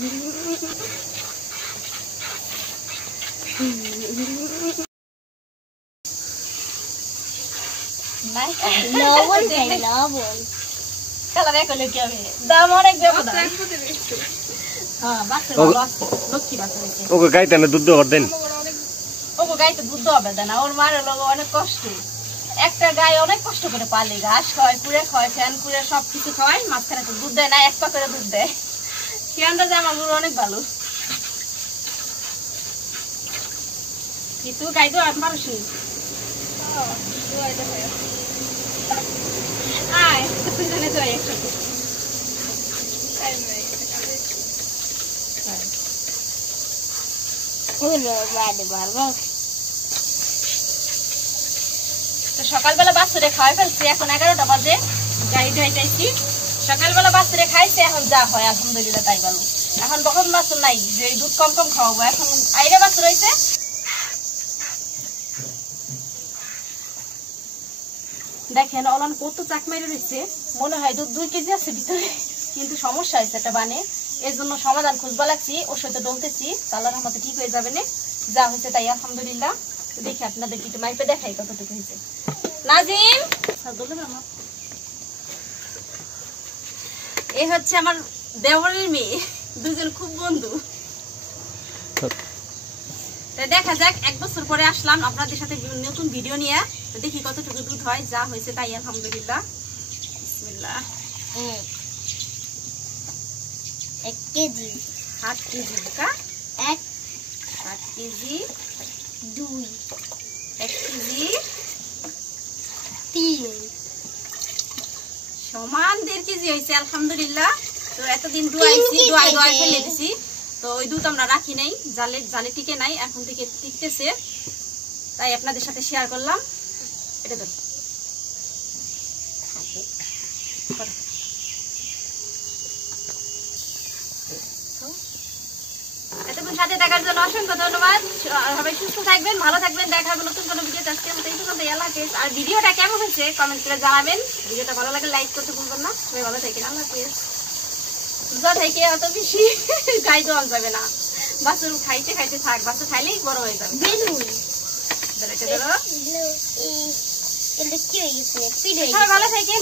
লবণ খাই লবণ কালার এক হলে কি হবে দাম অনেক দেবো দাম হ্যাঁ বাচ্চা লক্ষ্মী বাচ্চা ওকে গাইতে না দুধ দেওয়ার দেন ওকে গাইতে দুধ হবে না ওর মায়ের লোক অনেক কষ্ট একটা গায়ে অনেক কষ্ট করে পালে ঘাস খাওয়ায় কুড়ে খাওয়ায় ফ্যান কুড়ে সবকিছু খাওয়ায় মাঝখানে তো দুধ দেয় না এক পা করে দুধ দেয় সে আন্দাজে আমার গরু অনেক ভালো কিন্তু গাই তো আর মানুষই আয় তুই জানে তো একসাথে সকালবেলা বাচ্চারে খাওয়াই ফেলছি এখন 11টা বাজে গাড়ি ঢাইটাইছি সকালবেলা বাচ্চারে খাইছে এখন যা হয় আলহামদুলিল্লাহ তাই ভালো এখন বকন বাচ্চা নাই যে দুধ কম কম খাওয়াবো এখন আইরে বাচ্চা রয়েছে দেখেন অলান কত চাক মেরে রয়েছে মনে হয় দুধ 2 কেজি আছে ভিতরে কিন্তু সমস্যা হয়েছে একটা বানে এর জন্য সমাধান খুঁজবা লাগছি ওর সাথে ডলতেছি আল্লাহর রহমতে ঠিক হয়ে যাবে না যা হয়েছে তাই আলহামদুলিল্লাহ দেখি আপনাদের একটু মাইপে দেখাই কতটুকু হয়েছে নাজিম এই হচ্ছে আমার দেওরের মেয়ে দুজন খুব বন্ধু দেখা যাক 1 বছর পরে আসলাম আপনাদের সাথে নতুন ভিডিও নিয়ে দেখি কতটুকু দুধ হয় যা হয়েছে তাই আলহামদুলিল্লাহ বিসমিল্লাহ 1 কেজি 8 কেজি কা 1 8 কেজি 2 1 কেজি 3 সমান 1.5 কেজি হয়েছে আলহামদুলিল্লাহ তো এতদিন দুয়াইছি দুয়াই ফেলে দিছি তো ওই দুধ আমরা রাখি নাই জালে টিকে নাই এখন থেকে টিকতেছে তাই আপনাদের সাথে শেয়ার করলাম এটা তো এতক্ষণ সাথে দেখার জন্য অসংখ্য ধন্যবাদ সবাই সুস্থ থাকবেন ভালো থাকবেন দেখা হবে নতুন কোনো ভিডিওতে আজকে মতো এই পর্যন্ত আল্লাহ হাফেজ আর ভিডিওটা কেমন হয়েছে কমেন্ট করে জানাবেন ভিডিওটা ভালো লাগলে লাইক করতে ভুলবেন না সবাই ভালো থাকেন আল্লাহ হাফেজ রোজা থেকে অত বেশি গাই দেওয়া যাবে না বাচ্চার খাইতে খাইতে থাক বাচ্চা খাইলেই বড় হয়ে যাবে ভালো থাকেন